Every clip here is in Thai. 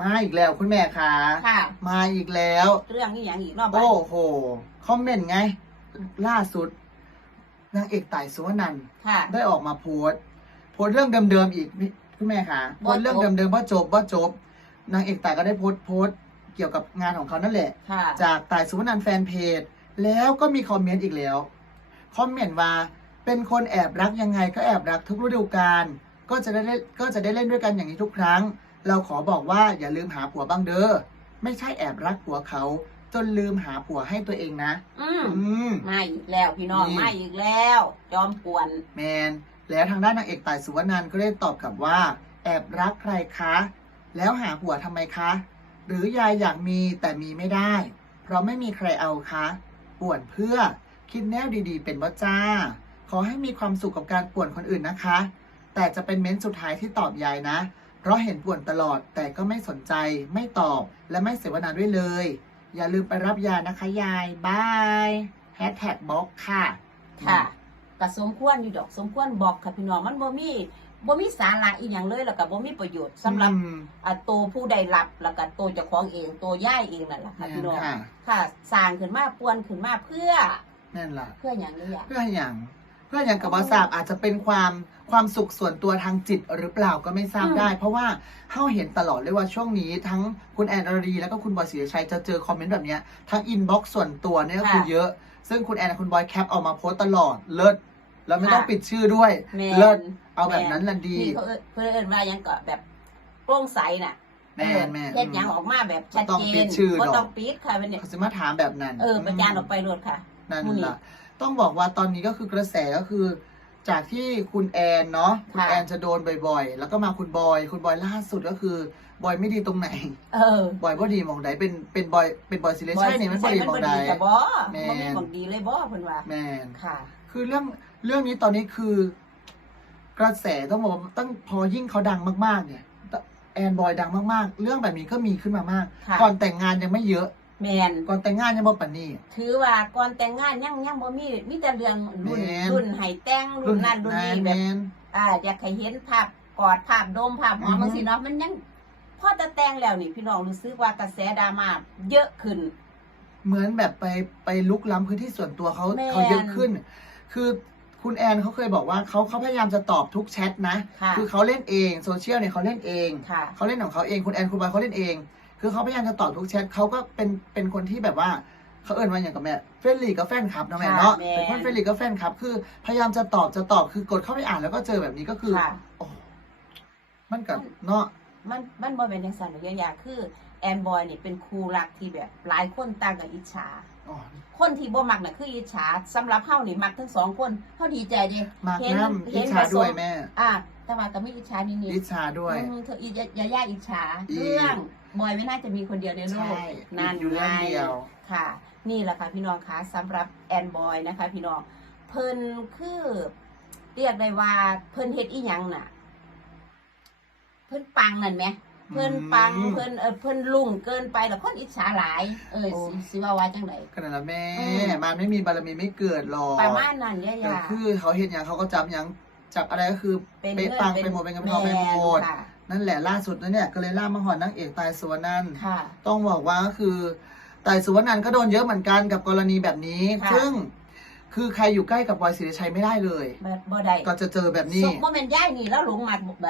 มาอีกแล้วคุณแม่คะค่ะ มาอีกแล้ว เรื่องนี้อย่างอีกเนอกโอ้โห คอมเมนต์ไง ล่าสุดนางเอกต่ายสุวรรณนันท์ค่ะ ได้ออกมาโพสต์โพสต์เรื่องเดิมๆอีกนี่คุณแม่คะโพสต์เรื่องว่าจบเดิมๆว่าจบว่าจบนางเอกต่ายก็ได้โพสต์โพสต์เกี่ยวกับงานของเขานั่นแหละ ค่ะ จากต่ายสุวรรณนันท์แฟนเพจ แล้วก็มีคอมเมนต์อีกแล้วคอมเมนต์ว่าเป็นคนแอบรักยังไงก็แอบรักทุกฤดูกาลก็จะได้เล่นก็จะได้เล่นด้วยกันอย่างนี้ทุกครั้ง เราขอบอกว่าอย่าลืมหาผัวบ้างเด้อไม่ใช่แอบรักผัวเขา จนลืมหาผัวให้ตัวเองนะ อืมอืม มาอีกแล้วพี่น้องนี่ มาอีกแล้ว จอมป่วน แมนแล้วทางด้านนางเอกต่ายสุวรรณนันท์ก็ได้ตอบกลับว่า แอบรักใครคะ แล้วหาผัวทำไมคะ หรือยายอยากมีแต่มีไม่ได้ เพราะไม่มีใครเอาคะป่วนเพื่อคิดแนวดีๆ เป็นว่าจ้า ขอให้มีความสุขกับการป่วนคนอื่นนะคะ แต่จะเป็นเม้นท์สุดท้ายที่ตอบยายนะ เพราะเห็นป่วนตลอดแต่ก็ไม่สนใจไม่ตอบและไม่เสวนาด้วยเลย อย่าลืมไปรับยานะคะยายบายแฮชแท็กบล็อกค่ะค่ะก็สมควรอยู่ดอกสมควรบอกค่ะพี่น้องมันบ่มีบ่มีสาระอีหยังเลยแล้วก็บ่มีประโยชน์สำหรับอืมอ่าตัวผู้ใดรับแล้วก็ตัวเจ้าของเองตัวย่ายเองนั่นแหละค่ะพี่น้องค่ะค่ะสร้างขึ้นมาป่วนขึ้นมาเพื่อนั่นล่ะเพื่ออย่างนี้อะเพื่ออย่าง เพื่ออย่างกับว่าทราบอาจจะเป็นความความสุขส่วนตัวทางจิตหรือเปล่าก็ไม่ทราบอืมได้ เพราะว่าเข้าเห็นตลอดเลยว่าช่วงนี้ทั้งคุณแอนอรดีแล้วก็คุณบอยศิริชัยจะเจอคอมเมนต์แบบเนี้ยทั้งอินบ็อกซ์ส่วนตัวเนี่ยก็คือเยอะซึ่งคุณแอนกับคุณบอยแคปเออกมาโพสต์ตลอดเลิศแล้วไม่ต้องปิดชื่อด้วย แมเลิศนเอาแบบนั้นละดีนี่เขาเอิ้นเพื่อนว่าหยังก็แบบโปร่งใสน่ะแม่นแม่น เฮ็ดหยังออกมาแบบชัดบ่ต้องเจปินดชื่อก็ดอกต้องปิดค่ะเป็นเนี่ยเขาจะมาถามแบบนั้นเออประจานออกไปรวดค่ะ นั่นมื้อนี้ล่ะ ต้องบอกว่าตอนนี้ก็คือกระแสก็คือ จากที่คุณแอนเนาะคุณค่ะ แอนจะโดนบ่อยๆ แล้วก็มาคุณบอย คุณบอยล่าสุดก็คือบอยไม่ดีตรงไหน เออบอยบ่ดีหมองใดเป็นเป็นบอยเป็นบอยสิเลชัยนี่มันบ่ดีหมองใด แต่บ่แม่นบ่มีของดีเลยบ่เพิ่นว่าแมน ค่ะ คือเรื่องเรื่องนี้ตอนนี้คือกระแสต้องบอกว่าตั้งพอยิ่งเขาดังมากๆ เนี่ยแอนบอยดังมากๆ เรื่องแบบนี้ก็มีขึ้นมามาก ค่ะ ก่อนแต่งงานยังไม่เยอะ แมนก่อนแต่งงานยังบ่ปานนี้ ถือว่าก่อนแต่งงานยังยังบ่มีมีแต่เรื่องรุ่นแม่น รุ่นให้แต่งรุ่นนั้นรุ่นนี้แมแบบนอ่าอยากให้เห็นภาพกอดภาพโดมภาพหอมอือฮึ บางทีเนาะมันยังพอจะแต่งแล้วนี่พี่น้องรู้สึกว่ากระแสดราม่าเยอะขึ้น เหมือนแบบไปไปลุกล้ำพื้นที่ส่วนตัวเขาแม่น เขาเยอะขึ้น คือคุณแอนเขาเคยบอกว่าเขาเขาพยายามจะตอบทุกแชทนะ ค่ะ คือเขาเล่นเองโซเชียลเนี่ยเขาเล่นเอง ค่ะ เขาเล่นของเขาเองคุณแอนคุณบอยเขาเล่นเอง คือเขาพยายามจะตอบทุกแชทเขาก็เป็นเป็นคนที่แบบว่าเขาเอิญว่าอย่างกับแม่เฟรนลี่กับแฟนคลับนะแม่ค่ะเนาะแม่เป็นคนเฟรนลี่กับแฟนคลับ คือพยายามจะตอบจะตอบคือกดเข้าไปอ่านแล้วก็เจอแบบนี้ก็คือค่ะ โอ้มันกับเนาะ มันมันบ่เป็นจังซั่นหรอกอย่างๆคือแอนบอยนี่เป็นครูรักที่แบบ หลายคนต่างกับอิจฉาอ๋อ คนที่บ่มักน่ะคืออิจฉาสำหรับเฮานี่มักทั้งสองคนเฮาดีใจเด้มากเห็นน้ำเห็อิจนฉาผสมด้วยแม่ อ่า แต่ว่าก็มีอิจฉานิดอิจฉาๆด้วย อืมเธออิจยาย่าอิจฉาอี เรื่องบอยไม่น่าจะมีคนเดียวในโลใช่กนั่นอยู่เรื่องเดียว ค่ะ นี่แหละค่ะพี่น้องคะสำหรับแอนบอยนะคะ พี่น้องเพิ่นคือเรียกได้ว่าเพิ่นเฮ็ดอีหยังน่ะ เพิ่นปังนั่นไหม เพิ่นปังอืมเพิ่นเออเพิ่นลุ่งเกินไปแล้วคนอิจฉาหลาย เออโอ้สิสิว่าว่าจังได ขนาดนั้นแม่ อืม มันไม่มีบารมีไม่เกิดหรอกประมาณนั้นเนี่ยแต่ยาคือเขาเห็นอย่างเขาก็จับอย่างจับอะไรก็คือเป็นเป๊ะปังไปหมดเป็นกำทองไปหมด ค่ะนั่นแหละล่าสุดนั่นเนี่ยก็เลยล่ามาหอนนางเอกตายสุวรรณันท์ค่ะ ต้องบอกว่าก็คือตายสุวรรณันท์ก็โดนเยอะเหมือนกันกับกรณีแบบนี้ ค่ะ ซึ่งคือใครอยู่ใกล้กับบอยศิริชัยไม่ได้เลยแบบบ่ได้ก็จะเจอแบบนี้ สมบ่แม่นย้ายนี่แล้วหลงมาใบ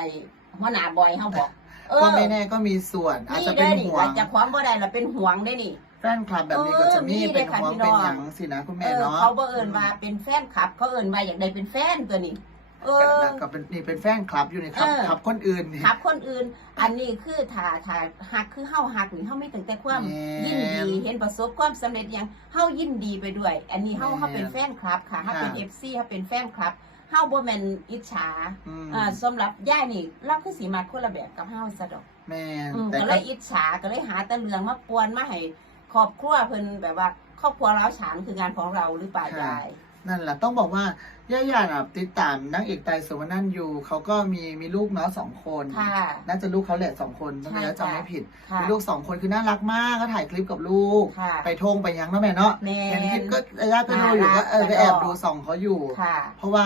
หัวหน้าบอยเฮาบอก เออ ก็ไม่แน่ก็มีส่วนอาจจะเป็นนี่ห่วด้องนี่จะความบ่ได้ละเป็นห่วงได้นี่ แฟนคลับแบบนี้ก็จะมีเออมีเป็นเลยค่ะห่วงพี่เป็นน้องหยังสินะคุณเอแม่อเนาะเขาบ่เอิ้นว่าเป็นแฟนคลับ เขาเอิ้นว่าอยากได้เป็นแฟนตัวนี้ เออก็เป็นนี่เป็นแฟนคลับอยู่นี่ครับเออ ครับคนอื่นนี่ ครับคนอื่น อันนี้คือถ้าถ้าฮักคือเฮาฮักนี่เฮาไม่ถึงแต่ความแม่นยินดีเห็นประสบความสำเร็จหยังเฮายินดีไปด้วย อันนี้เฮาแม่นเฮาเป็นแฟนคลับค่ะเฮาเป็น ค่ะ FC เฮาเป็นแฟนคลับ เฮาบ่แม่นอิจฉาอืมอ่าสำหรับย่านี่เราคือสิมาคนละแบบกับเฮาซะดอกแม่นอืมแต่ก็เลก็ยอิจฉาก็เลยหาแต่เรื่องมาปวนมาให้ครอบครัวเพิ่นแบบว่าครอบครัวเราฉานคืองานของเราหรือเปล่าค่ะยาย นั่นแหละต้องบอกว่าย่าย่าน่ะติดตามนางเอกตายสุวรรณันท์อยู่เขาก็มีมีลูกเนาะสองคน ค่ะ น่าจะลูกเขาแหละสองคนถ้าใช่ไม่จำค่ะไม่ผิด ค่ะ มีลูกสองคนคือน่ารักมากก็ถ่ายคลิปกับลูก ค่ะ ไปทงไปยังเนาะแม่เนาะแม่เห็นคลิปนก็ย่าก็ดูอยู่น่ารัก็กเออไปตลอดแอบดูส่องเขาอยู่ ค่ะ เพราะว่า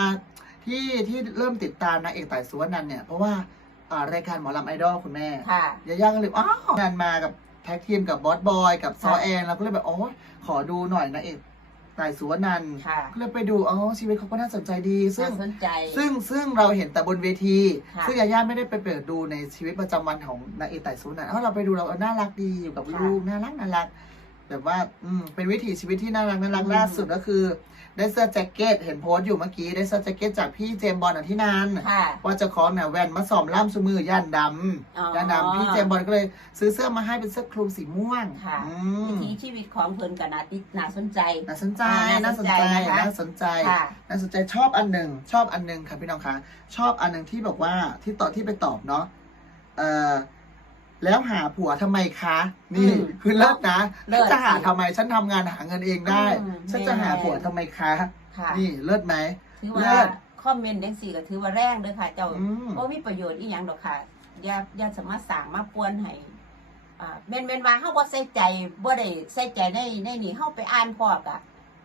ที่ที่เริ่มติดตามนางเอกต่ายสุวรรณันท์เนี่ย เพราะว่าอ่ารายการหมอลำไอดอลคุณแม่ค่ะ ยาย่าก็เลยอ้าวงานมากับแท็กทีมกับบอสบอย กับซอค่ะแอนเราก็เลยแบบอ๋อขอดูหน่อยนะเอก ต่ายสุวรรณันท์ค่ะก็เลยไปดูอ๋อชีวิตเขาก็น่าสนใจดี ซึ่ง น่าสนใจ ซึ่งซึ่งเราเห็นแต่บนเวที ค่ะซึ่งยาย่าไม่ได้ไปเปิดดูในชีวิตประจำวันของนางเอกต่ายสุวรรณันท์เอ้าเราไปดูเราเออน่ารักดีอยู่กับค่ะ ลูกน่ารักน่ารัก แบบว่าอืมเป็นวิถีชีวิตที่น่ารักน่ารักอืมล่าสุดก็คือ ได้เสื้อแจ็คเก็ตเห็นโพสต์อยู่เมื่อกี้ได้เสื้อแจ็คเก็ตจากพี่เจมส์บอลอธินันท์ค่ะ ว่าเจะของเนี่ยแวนมาสอมล่ามสมือย่านดอ๋อำย่านดำพี่เจมส์บอลก็เลย ซื้อเสื้อมาให้เป็นเสื้อคลุมสีม่วงค่ะอืวิมถีชีวิตของเพิ่นก็น่าติดน่าสนใจน่าสนใจอ่าน่าสนใจน่าน่าสสนนใจใจ ค่ะ น่าสนใจชอบอันหนึ่งชอบอันหนึ่งค่ะพี่น้องคะชอบอันหนึ่งที่บอกว่าที่ตอบที่ไปตอบเนาะเออ แล้วหาผัวทำไมคะ นี่อืมคือเลิศนะเลิศฉันจะหาทำไมฉันทำงานหาเงินเองได้ อืมฉันจะหาผัวทำไมคะ ค่ะนี่เลิศไหม ถือเลิว่าศคอมเมนต์จังสี่ก็ถือว่าแรงเด้อค่ะ เจ้าอืม บ่มีประโยชน์อีหยังดอกค่ะอย่าอย่าสามารถสร้างมาป่วนให้อ่าแม่นแม่นว่าเฮาบ่ใส่ใจบ่ได้ใส่ใจในในนี่เฮาไปอ่านพอกอะ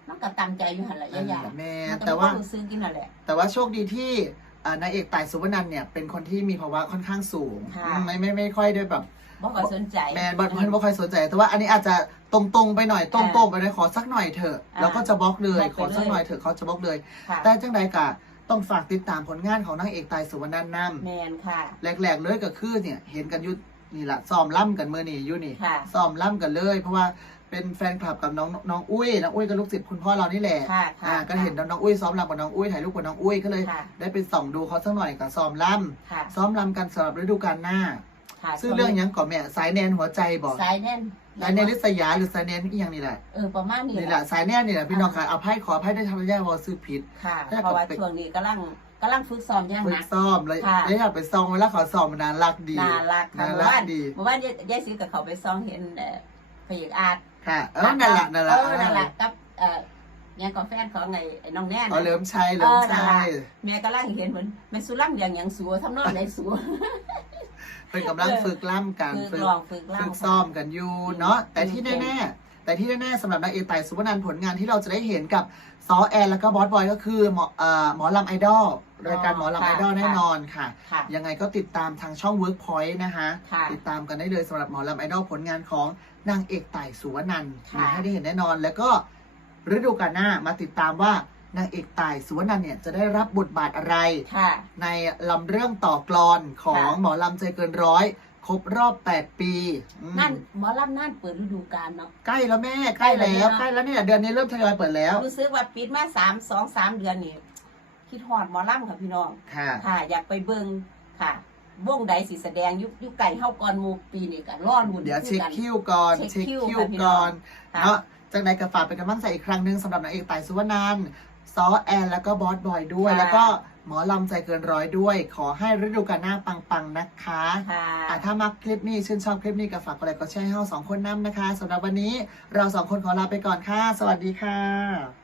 มันก็ตามใจอยู่หั่นแหละนั่นยาแหยาละแม่มันก็แต่มีคว่าวามรู้สึกกินนั่นแหละ แต่ว่าโชคดีที่อ่า นางเอกต่ายสุวรรณันท์เนี่ยเป็นคนที่มีภาวะค่อนข้างสูง ค่ะอืมไม่ไม่ไม่ค่อยได้แบบ บ่ค่อยสนใจ แมนบอลเพื่อนไม่ค่อยสนใจ แต่ว่าอันนี้อาจจะตรงๆไปหน่อยตรงๆไปหน่อยขอสักหน่อยเถอะอ่าแล้วก็จะบล็อกเลยบล็อกไปขอสักเลยหน่อยเถอะเขาจะบล็อกเลย ค่ะแต่จังใดกะต้องฝากติดตามผลงานของนางเอกตายสุวรรณันท์นแมนค่ะำแหลกๆเลยก็คือเนี่ยเห็นกันอยุนี่แหละซ้อมล่ำกันเมื่อนี่อยู่นี่ค่ะ ซ้อมล่ำกันเลย เพราะว่า เป็นแฟนคลับกับน้องน้องอุ้ยน้องอุ้ยก็ลูกศิษย์คุณพ่อเรานี่แหละค่ะค่ะอ่าก็เห็นน้องอุ้ยซ้อมรำกับน้องอุ้ยถ่ายรูปกับน้องอุ้ยก็เลย ค่ะ ได้ไปส่องดูเขาสักหน่อยกับซ้อมล่ค่ะำซ้อมล่ำกันสำหรับฤดูกาลหน้า ค่ะซึ่งเรื่องหยังก่อนแม่สายแนนหัวใจบอกสายแน่นสายแนนลิสยาหรือสายแนนอีกอย่างนี่แหละเออประมาณนี้นี่แหแหละละสายแนนนี่แหละพี่น้องค่ะเอาไพ่ขอไพ่ได้ทำระยะวอซื้อผิด ค่ะถ้าเพราะว่าเป็นช่วงนี้กำลังกำลังฝึกซ้อมอย่างฝึหนักก ซ้อมเลยค่ะ แล้วอยากไปซ้อมเวลาขอซ้อมมันน่ารักดีน่ารักค่ะน่าเมื่อรักวานดี เมื่อวานยายซื้อกับเขาไปซ้อมเห็นเอ่อพระเอกอาร์ต ค่ะเออนั่นแหละนั่นแหละเออนั่นแหละกับเอ่อยังกับแฟนของไงไอ้น้องแน่นเอาเหลิมชัยเหลิมชัยแม่ก็ล่างเห็นเหมือนแม่สุร่ำอย่างอย่างสัวทำนองไหนสัวเป็นกำลังฝึกล่ำกันฝึกฝึกลองฝึกฝึล่ากซ้อมกันอยู่เนาะแต่ที่อืมแน่ๆ แต่ที่แน่ๆสำหรับนางเอกไต่สุวรรณันท์ผลงานที่เราจะได้เห็นกับซอแอนแล้วก็บอสบอยก็คือหมอเอ่อหมอลำไอดอลรายการหมอลำไอดอลแน่นอนค่ะ ค่ะ ยังไงก็ติดตามทางช่อง Workpoint นะคะ ค่ะ ติดตามกันได้เลยสำหรับหมอลำไอดอลผลงานของนางเอกต่ายสุวรรณันท์ค่ะ มีให้ได้เห็นแน่นอน แล้วก็ฤดูกาลหน้ามาติดตามว่านางเอกต่ายสุวรรณันท์เนี่ยจะได้รับบทบาทอะไร ค่ะ ในลำเรื่องต่อกลอนของค่ะ หมอลำใจเกินร้อย ครบรอบ 8 ปีอืมนั่นหมอลำนั่นเปิดฤดูกาลเนาะ ใกล้แล้วแม่ใกล้แล้ว ใกใกล้ล้แล้แล้ววเนี่ยเดือนนี้เริ่มทยอยเปิดแล้วรู้สึกว่าปิดมาสามสองสามเดือนนี่คิดฮอดหมอลำค่ะพี่น้อง ค่ะ ค่ะ อยากไปเบิงค่ะวงใดสิแสดงยุคยุคไก่เฮาก่อนหมูปีนี่กันร้อนบุญเดี๋ยวคืเช็อคกัน คิวก่อนเช็คคิวคิวค่ะพี่น้ก่ออง นค่ะ เนาะจากไหนกระฝากเป็นกำลังใจอีกครั้งหนึ่งสำหรับนางเอกต่ายสุวรรณันท์ซอแอนแล้วก็บอสบอยด้วย ค่ะ แล้วก็ หมอลำใจเกินร้อยด้วย ขอให้ฤดูกาลหน้าปังๆนะคะค่ะอะถ้ามักคลิปนี้ชื่นชอบคลิปนี้ก็ฝากกดไลค์กดแชร์ให้เราสองคนน้ำนะคะสำหรับวันนี้เราสองคนขอลาไปก่อนค่ะ สวัสดีค่ะ